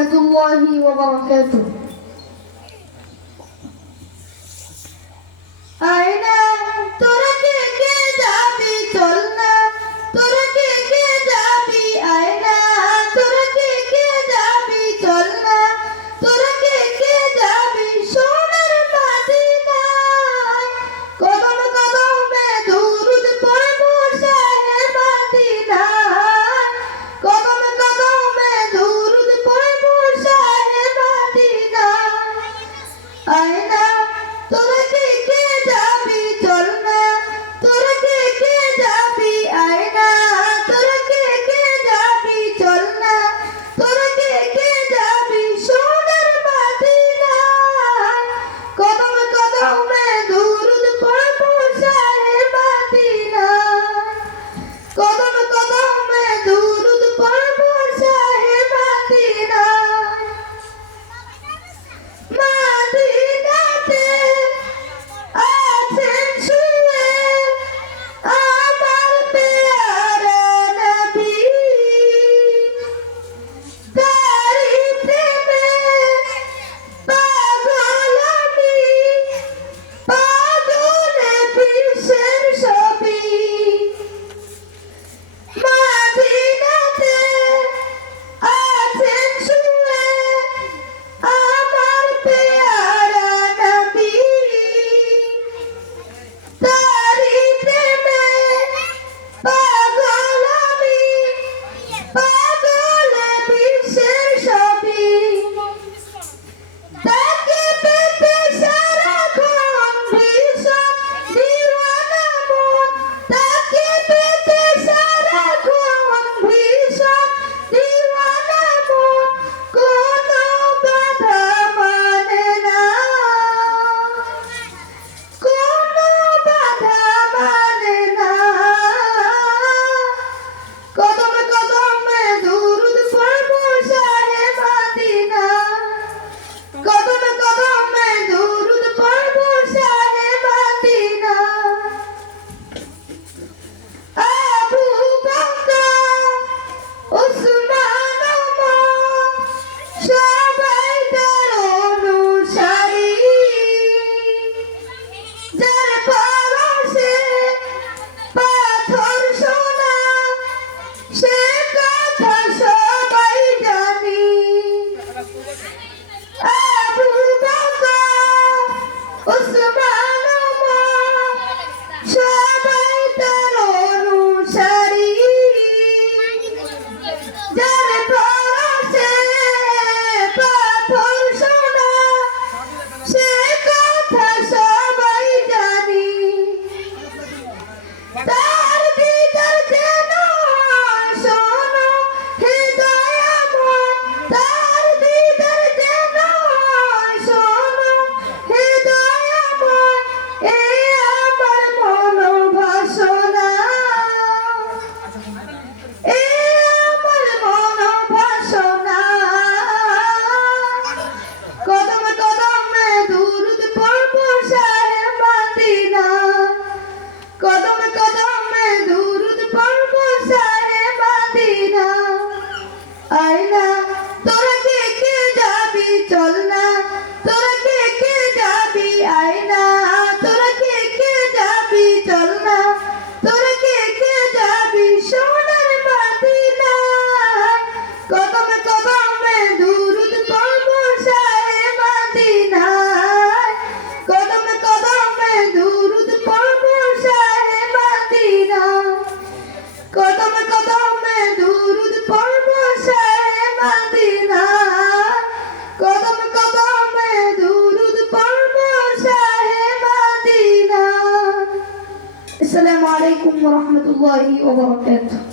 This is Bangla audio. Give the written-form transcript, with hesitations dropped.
রহমতুল্লাহি ওয়া বারাকাতুহু। আয়না তোরা কে কে যাবি চল না, তোরা কে কে যাবি আয়না, তোরা কে কে যাবি চল না, তোরা কে কে যাবি সোনার মদিনায়। কদম কদমে দুরুদ পড়বো শাহে মদিনায়, কদম কদমে দুরুদ পড়বো শাহে মদিনায়। আয়না তোরা কে কে যাবি চল না, তোরা কে কে যাবি আয়না, তোরা কে কে যাবি চল না, তোরা কে কে যাবি সোনার মদিনায়। কদম কদমে দুরুদ পড়বো শাহে মদিনায়, কদম কদমে দুরুদ পড়বো শাহে মদিনায়। মদিনাতে আছেন শুয়ে আমার পেয়ারা নবী, তারি প্রেমে পাগল আমি, পাগলে বিশ্বের ছবি। মদিনাতে আছেন শুয়ে আমার পেয়ারা নবী, তারি প্রেমে পাগল আমি, পাগলে বিশ্বের ছবি। তাকে পেতে সারাক্ষণ ভীষণ দিওয়ানা মন, তাকে পেতে সারাক্ষণ ভীষণ দিওয়ানা মন। কোনো বাধা মানে না, কোনো বাধা মানে না। কদম কদমে দুরুদ পড়বো শাহে মদিনা, কদম কদমে দুরুদ পড়বো শাহে মদিনা। আবু বকর উসমান ওমর সবাই তার অনুসারী, যার পরশে পাথর সোনা সে কথা সবাই জানি। আবু বকর উসমান ওমর সবাই তার অনুসারী, যার পরশে পাথর সোনা সে কথা সবাই জানি। তার দিদার যেন শোনো হে দয়াময়, তার দিদার যেন শোনো হে দয়াময়। এই আমার মনোবাসনা, এই আমার মনোবাসনা। কদম কদমে দুরুদ পড়বো শাহে মদিনা, কদম কদমে দুরুদ পড়বো শাহে মদিনা। আয়না তোরা কে কে যাবি চল না, তোরা কে কে যাবি আয়না, তোরা কে কে যাবি চল না, তোরা কে কে যাবি সোনার মদিনায়। কদম কদমে দুরুদ পড়বো শাহে মদিনায়, কদম কদমে দুরুদ পড়বো শাহে মদিনায়, কদম কদমে দুরুদ পড়বো শাহে মদিনায়, কদম কদমে দুরুদ পড়বো শাহে মদিনায়। আসসালামু আলাইকুম ওয়া রাহমাতুল্লাহি ওয়া বারাকাতুহু।